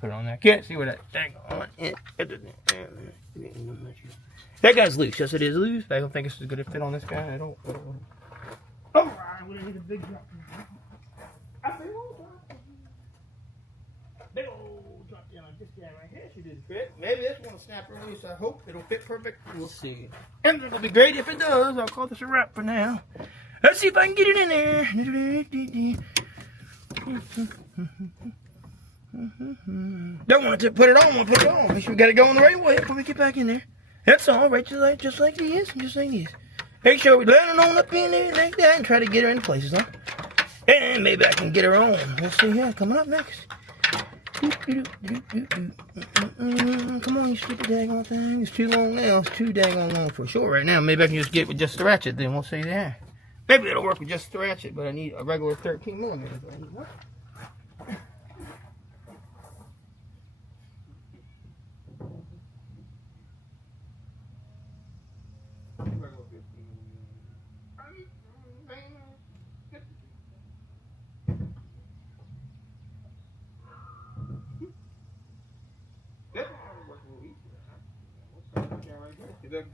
Put it on there. Can't see where that thing on it. That guy's loose. Yes, it is loose. I don't think it's going to fit on this guy. I don't. All right, we're gonna need a big drop. A big old drop. Big old drop down on this guy right here. Should just fit. Maybe this one will snap loose. I hope it'll fit perfect. We'll see. And it'll be great if it does. I'll call this a wrap for now. Let's see if I can get it in there. Don't want to put it on. Put it on. Make sure we got it going the right way before we get back in there. That's all. Right, just like this, just like this. Make sure we land it on up in there like that and try to get her in places, huh? And maybe I can get her on. We'll see here. Coming up next. Come on, you stupid daggone thing. It's too long now. It's too daggone long for sure right now. Maybe I can just get with just the ratchet then. We'll see there. Maybe it'll work with just the ratchet, but I need a regular 13 millimeter.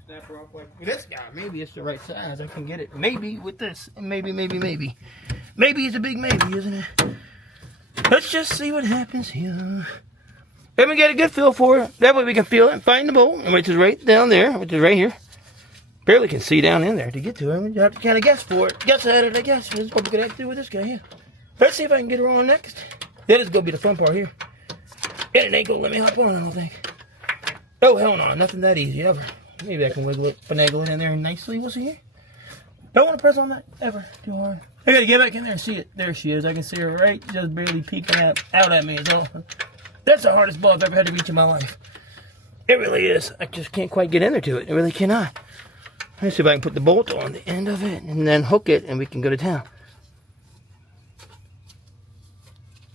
Snap her off like this guy. Maybe it's the right size. I can get it. Maybe with this. Maybe. Maybe it's a big maybe, isn't it? Let's just see what happens here. Let me get a good feel for it. That way we can feel it and find the bolt, which is right down there, which is right here. Barely can see down in there to get to it. You have to kind of guess for it. Guess at it, I guess. This is what we're going to have to do with this guy here. Let's see if I can get her on next. That is going to be the front part here. And it ain't going to let me hop on, I don't think. Oh, hell no. Nothing that easy ever. Maybe I can wiggle it, finagle it in there nicely. We'll see here. Don't want to press on that ever too hard. I got to get back in there and see it. There she is. I can see her right just barely peeking out at me. So that's the hardest ball I've ever had to reach in my life. It really is. I just can't quite get in there to it. I really cannot. Let's see if I can put the bolt on the end of it and then hook it and we can go to town.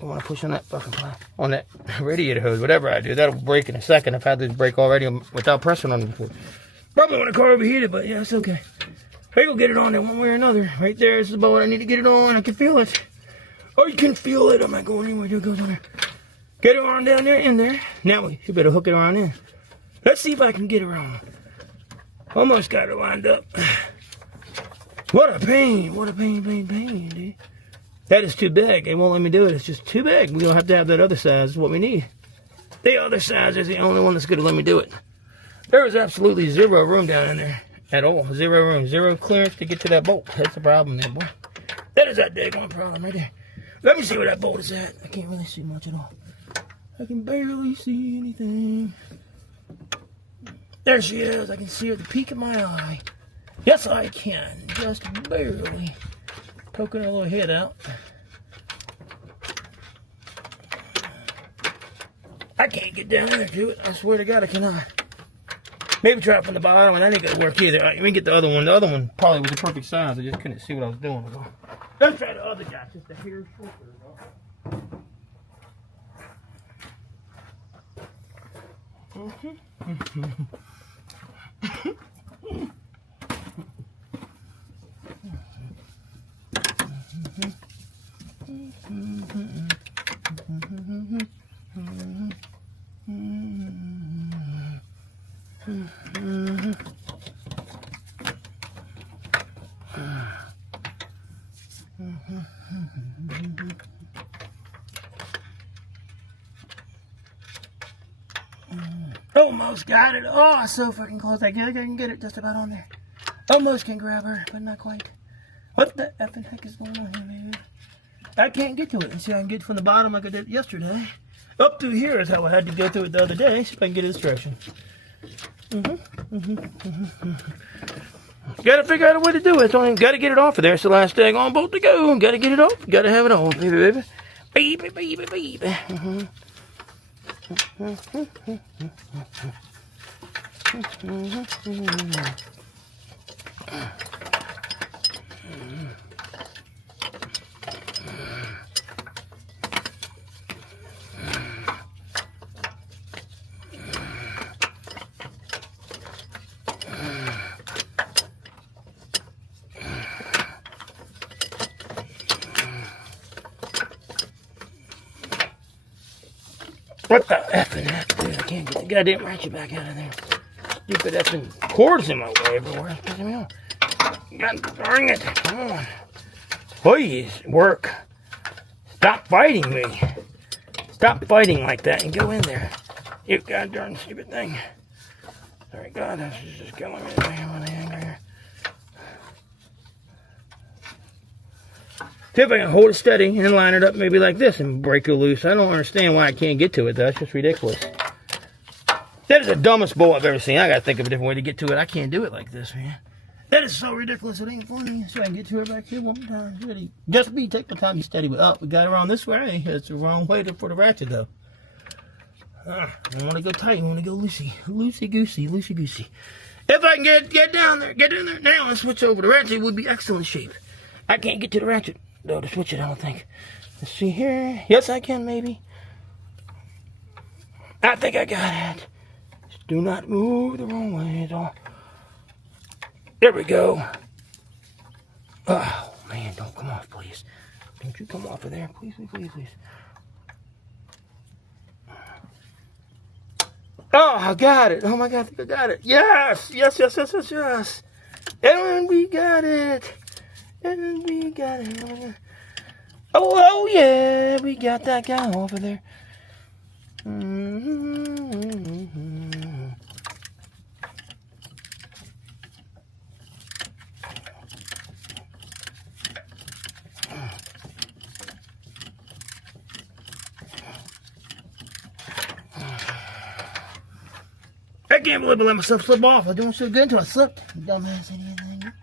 I want to push on that fucking plat, on that radiator hose. Whatever I do, that'll break in a second. I've had this break already without pressing on it before. Probably when the car overheated, but yeah, it's okay. I will get it on there one way or another. Right there is the bolt. I need to get it on. I can feel it. Oh, you can feel it. I'm not going anywhere. It goes on there. Get it on down there, in there. Now you better hook it around in. Let's see if I can get her on. Almost got her lined up. What a pain. What a pain, dude. That is too big. It won't let me do it. It's just too big. We're going to have to have that other size. Is what we need. The other size is the only one that's going to let me do it. There is absolutely zero room down in there. At all. Zero room. Zero clearance to get to that bolt. That's the problem there, boy. That is that daggone problem right there. Let me see where that bolt is at. I can't really see much at all. I can barely see anything. There she is. I can see her at the peak of my eye. Yes, I can. Just barely. Poking her little head out. I can't get down there to it. I swear to God, I cannot. Maybe try it from the bottom, and that ain't gonna work either. Let me get the other one. The other one probably was the perfect size. I just couldn't see what I was doing. Let's try the other guy. Just a hair shorter. Almost got it. Oh, so fucking close. I can get it just about on there. Almost can grab her, but not quite. What the effing heck is going on here, man? I can't get to it. And see, I can get from the bottom like I did yesterday. Up through here is how I had to go through it the other day. See if I can get this direction. Gotta figure out a way to do it. So gotta get it off of there. It's the last thing on bolt to go. Gotta get it off. Gotta have it on, baby. Baby. What the effing heck, dude? I can't get the goddamn ratchet back out of there. Stupid effing cords in my way everywhere. It's pissing me off. God darn it. Come on. Please, work. Stop fighting me. Stop fighting like that and go in there. You god darn stupid thing. Sorry, God, this is just killing me. I'm angry. See if I can hold it steady and line it up maybe like this and break it loose. I don't understand why I can't get to it, though. It's just ridiculous. That is the dumbest bolt I've ever seen. I gotta think of a different way to get to it. I can't do it like this, man. That is so ridiculous. It ain't funny. So I can get to it back here one more time. Ready. Just be, take my time, be steady. But we got it around this way. It's the wrong way for the ratchet, though. I don't want to go tight. I want to go loosey. Loosey-goosey. Loosey-goosey. If I can get down there, get in there now and switch over, the ratchet would be excellent shape. I can't get to the ratchet, though, to switch it, I don't think. Let's see here. Yes, I can, maybe. I think I got it. Just do not move the wrong way at all. There we go. Oh, man, don't come off, please. Don't you come off of there. Please, please, please, please. Oh, I got it. Oh, my God, I think I got it. Yes, yes, yes, yes, yes, yes. And we got it. And we got it. Oh, yeah, we got that guy over there. I can't believe I let myself slip off. I was doing so good until I slipped. Dumbass anything.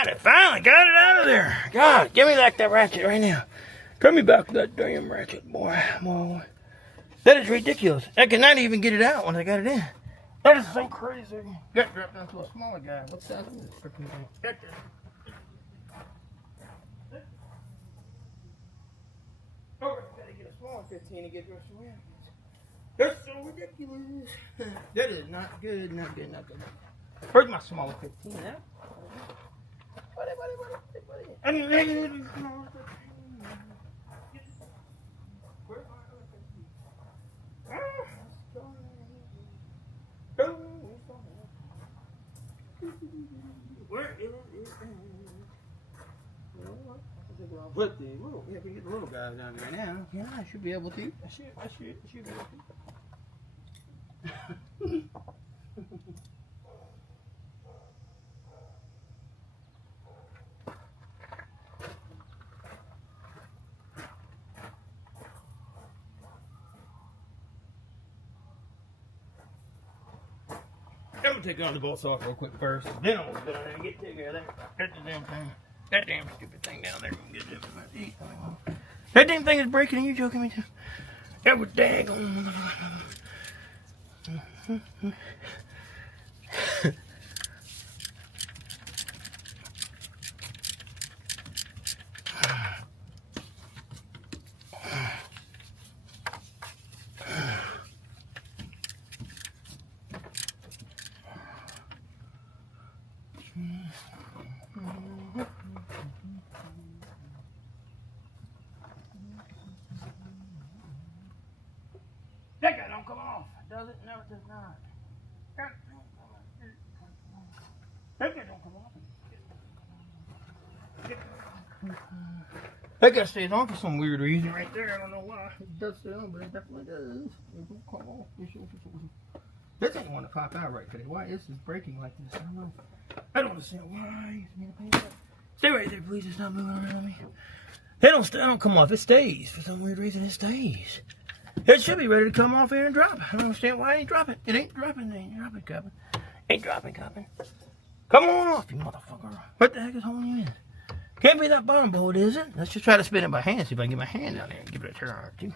got it. Finally got it out of there. God, give me back that ratchet right now. Give me back that damn ratchet, boy. Boy. That is ridiculous. I cannot even get it out when I got it in. That is so crazy. Got dropped down to a smaller guy. What's that? Oh, gotta get a smaller 15 to get the rest of the way. That's so ridiculous. That is not good, not good, not good. Where's my smaller 15 now? Buddy. I mean, smaller 15. Where's my other 15? Where is it? Put the little, yeah, we get the little guys down there now. Yeah, I should be able to. I should be able to. I'm gonna take all the bolts off real quick first. Then I'm gonna go down there and get together. That's the damn thing. That damn stupid thing down there. That damn thing is breaking. Are you joking me too? That was dang. That guy don't come off, does it? No, it does not. That guy don't come off. That guy stays on for some weird reason right there. I don't know why. It does stay on, but it definitely does. It don't come off. This ain't want to pop out right today. Why is this breaking like this? I don't know. I don't understand why. Stay right there, please. It's not moving around on me. It don't come off. It stays. For some weird reason, it stays. It should be ready to come off here and drop. I don't understand why it ain't dropping. It ain't dropping. It ain't dropping, Coppin. Ain't dropping, Coppin. Come on off, you motherfucker. What the heck is holding you in? Can't be that bottom bolt, is it? Let's just try to spin it by hand. See if I can get my hand down there and give it a turn or two.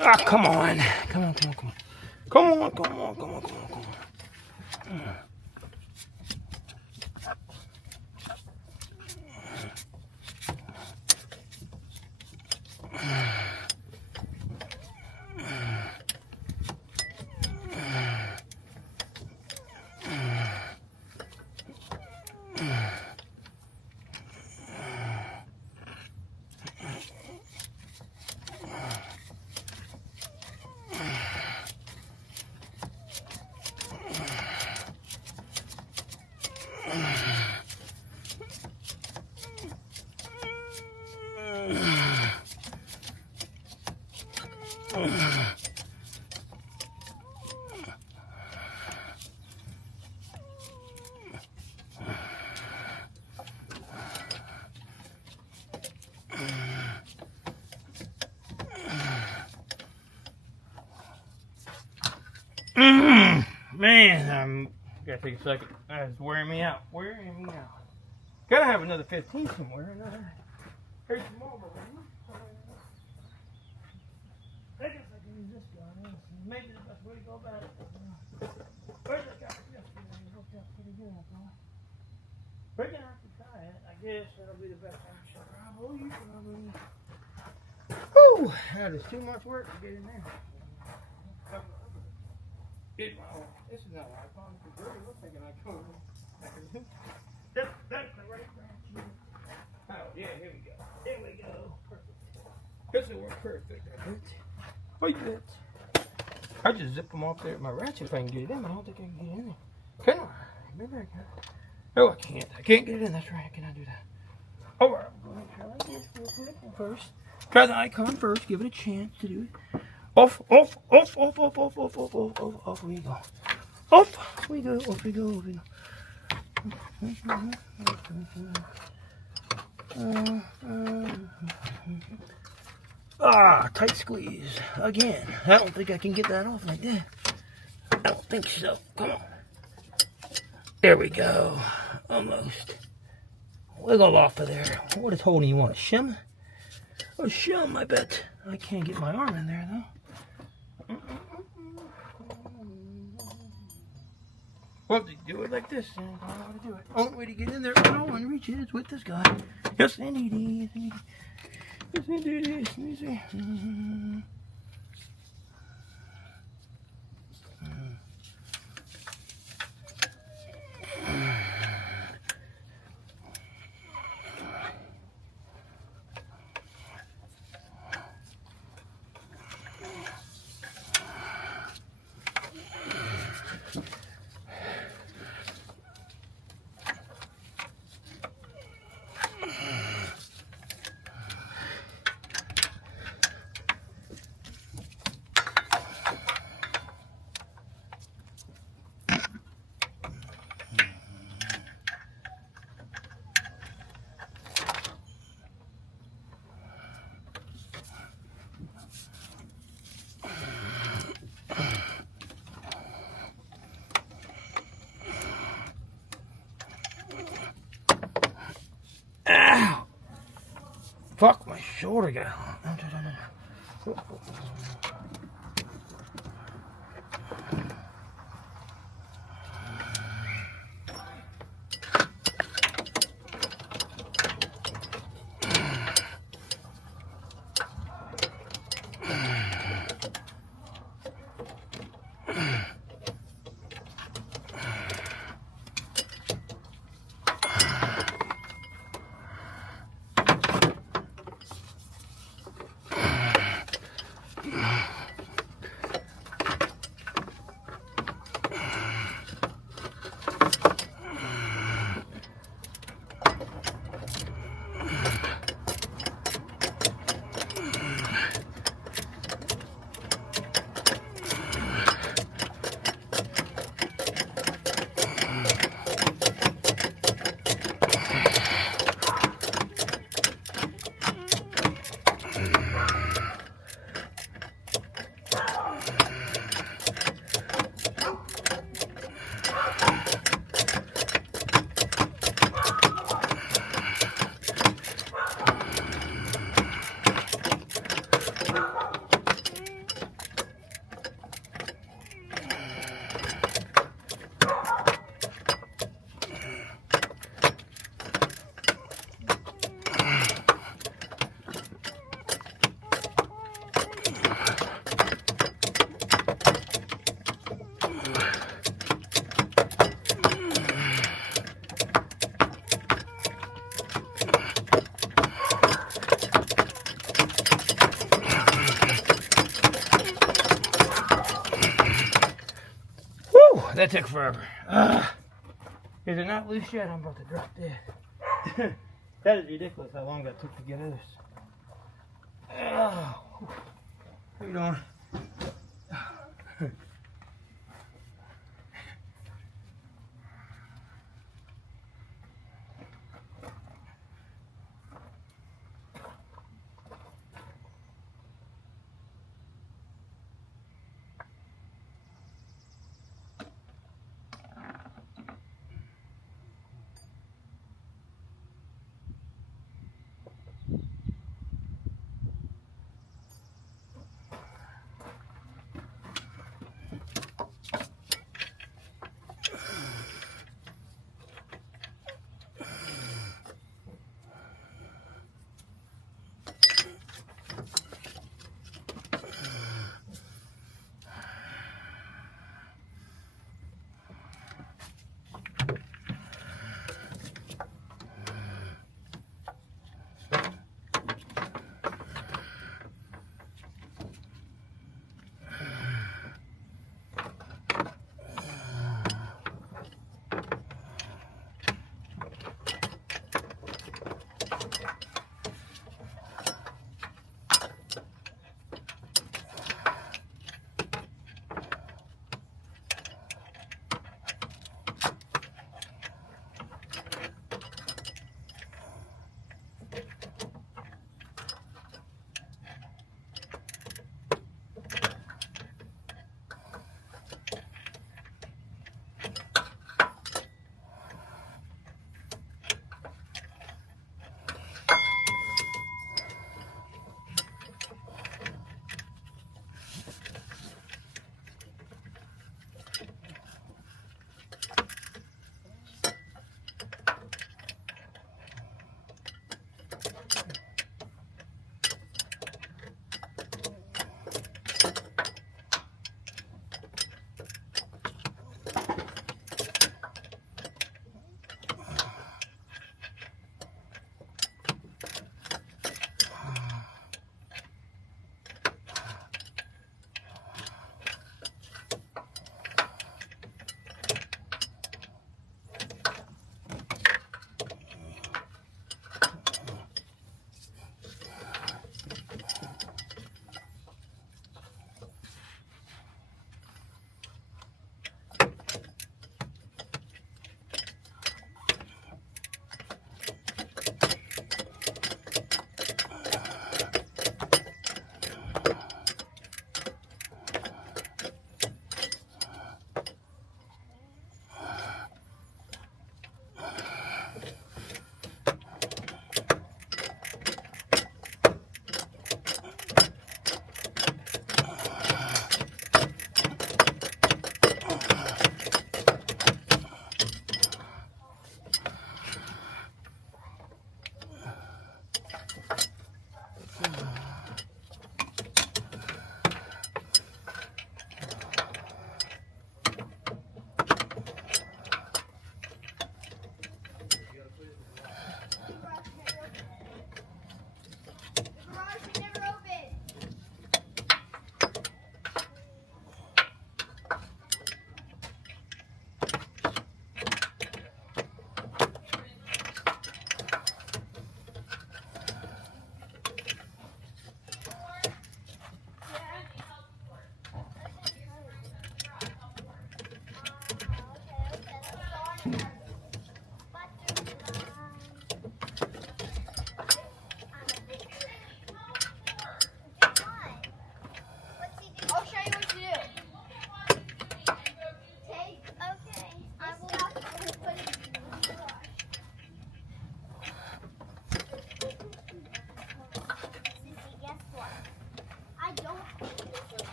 Ah, come on. Come on, come on, come on. Come on, come on, come on, come on, come on. Man, I'm gotta take a second. That's wearing me out. Wearing me out. Gotta have another 15 somewhere. Here's some more. I guess I can use this gun. Maybe the best way to go about it. Where's that guy yesterday? It worked out pretty good, huh? We're gonna have to try it. I guess that'll be the best option. Probably. Whew! That is too much work to get in there. This is not what I found. It's really looks like an icon. That's the right branch. Oh, yeah, here we go. There we go. Perfect. This will work perfect, I bet. Wait a minute. I just zip them off there with my ratchet if I can get it in. I don't think I can get it in there. Can I? Maybe I can. No, I can't. I can't get it in. That's right. I cannot do that. All right. I'm going to try this real quick first. Try the icon first. Give it a chance to do it. Off we go. Off we go, off we go, off we go. Tight squeeze. Again. I don't think I can get that off like that. I don't think so. Come on. There we go. Almost. Wiggle off of there. What is holding you on? A shim? A shim, I bet. I can't get my arm in there, though. Well, they do it like this, and I don't know how to do it. Only way to get in there and reach it is with this guy. Yes, indeed. Yes, indeed. Yes, indeed. Ow! Fuck, my shoulder got on. that took forever. Is it not loose yet? I'm about to drop dead. That is ridiculous how long that took to get loose. How you doing?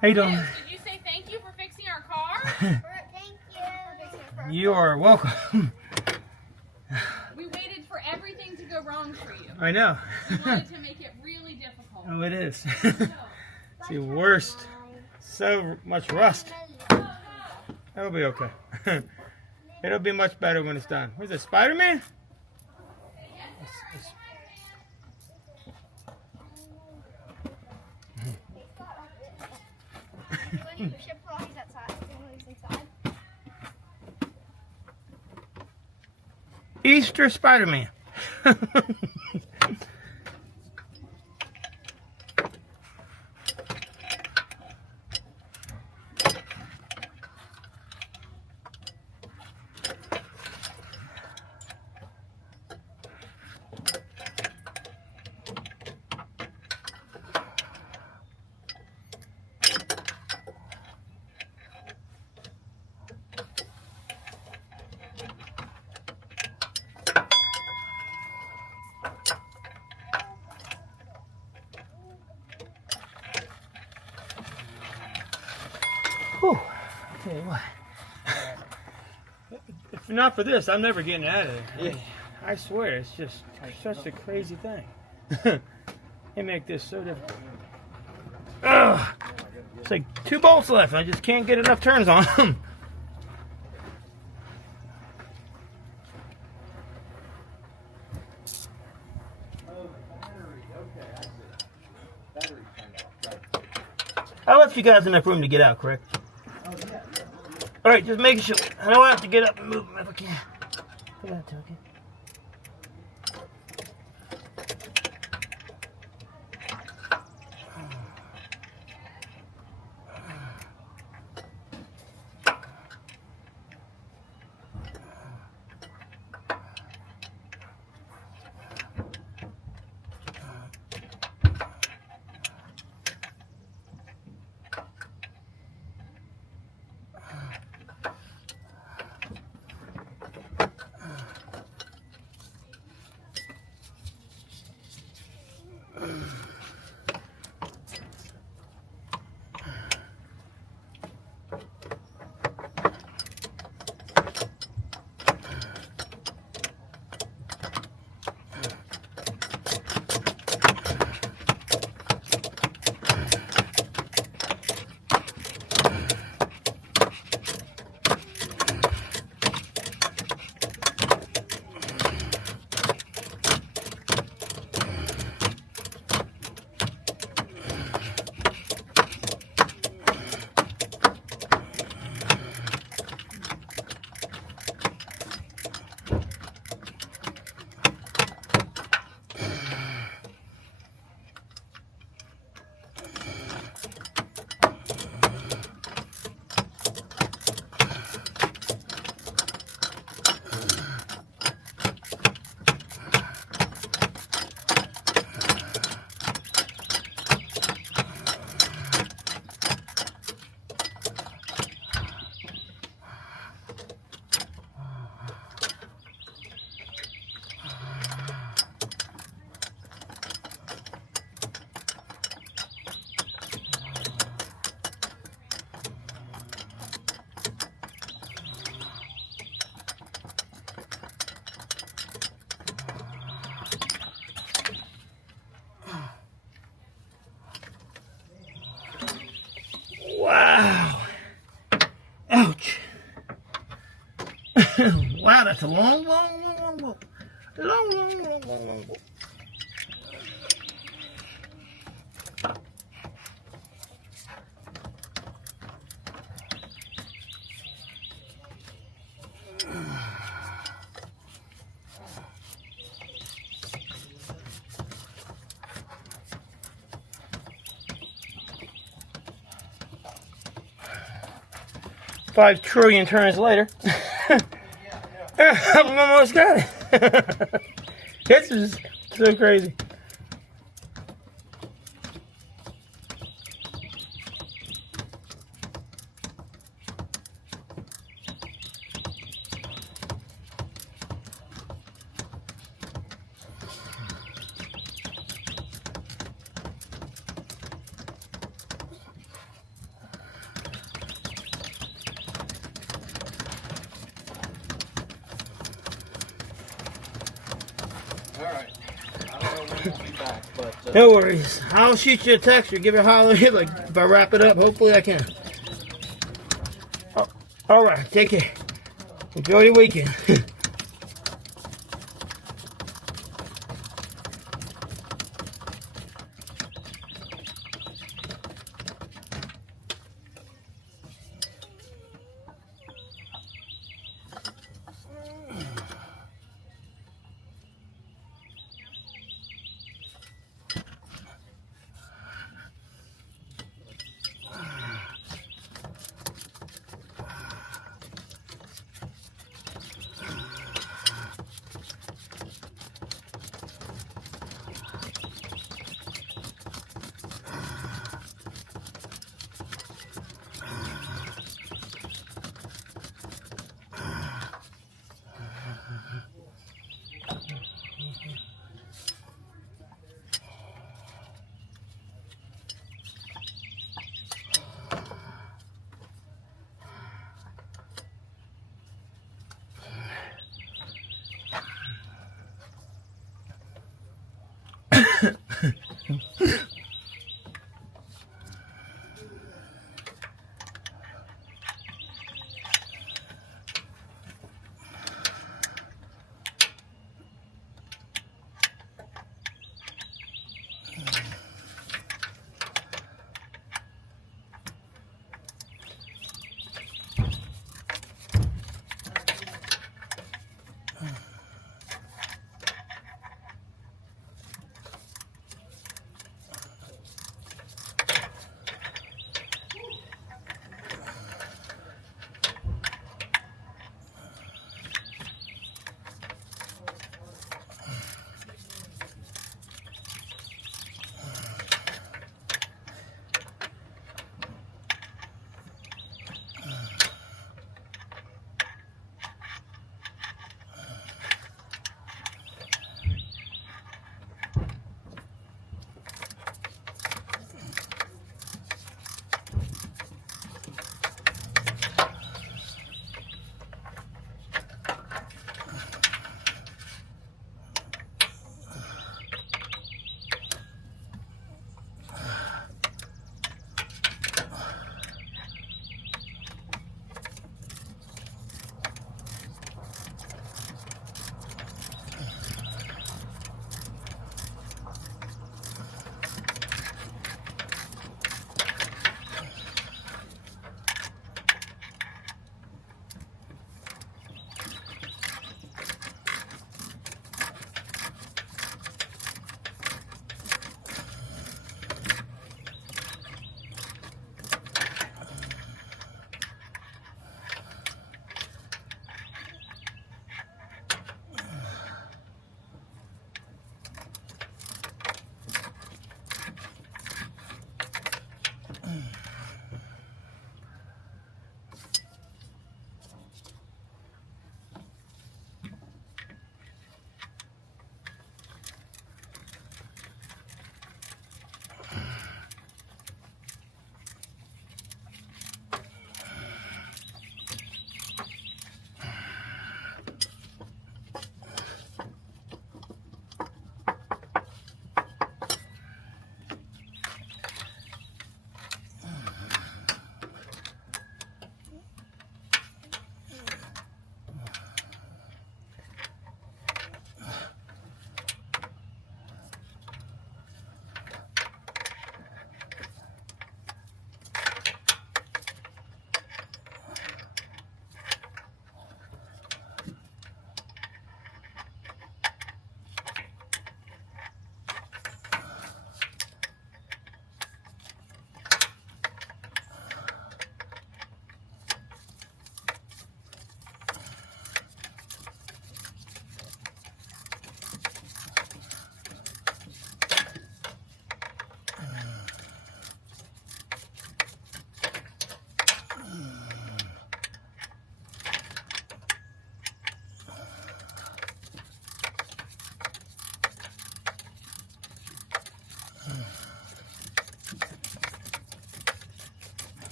How you doing? Did you say thank you for fixing our car? Thank you. You are welcome. We waited for everything to go wrong for you. I know. We wanted to make it really difficult. Oh, it is. So, It's the worst. So much rust. That'll be okay. It'll be much better when it's done. Where's the Spider-Man? When the ship flies outside, when he's inside. Easter Spider-Man. Whew. I'll tell you what. If not for this, I'm never getting out of there. Yeah. I swear, it's just such a crazy thing. They make this so difficult. Ugh. It's like 2 bolts left. I just can't get enough turns on them. I left you guys enough room to get out, correct? All right, just making sure. I don't have to get up and move them if I can. Look at that, Token. Wow. Ouch. Wow, that's a long walk. Long walk. 5 trillion turns later. I almost got it. This is so crazy. Alright. I don't know when we'll be back, but... No worries. I'll shoot you a text or give you a holler like if I wrap it up. Hopefully I can. Oh, alright, take care. Enjoy your weekend.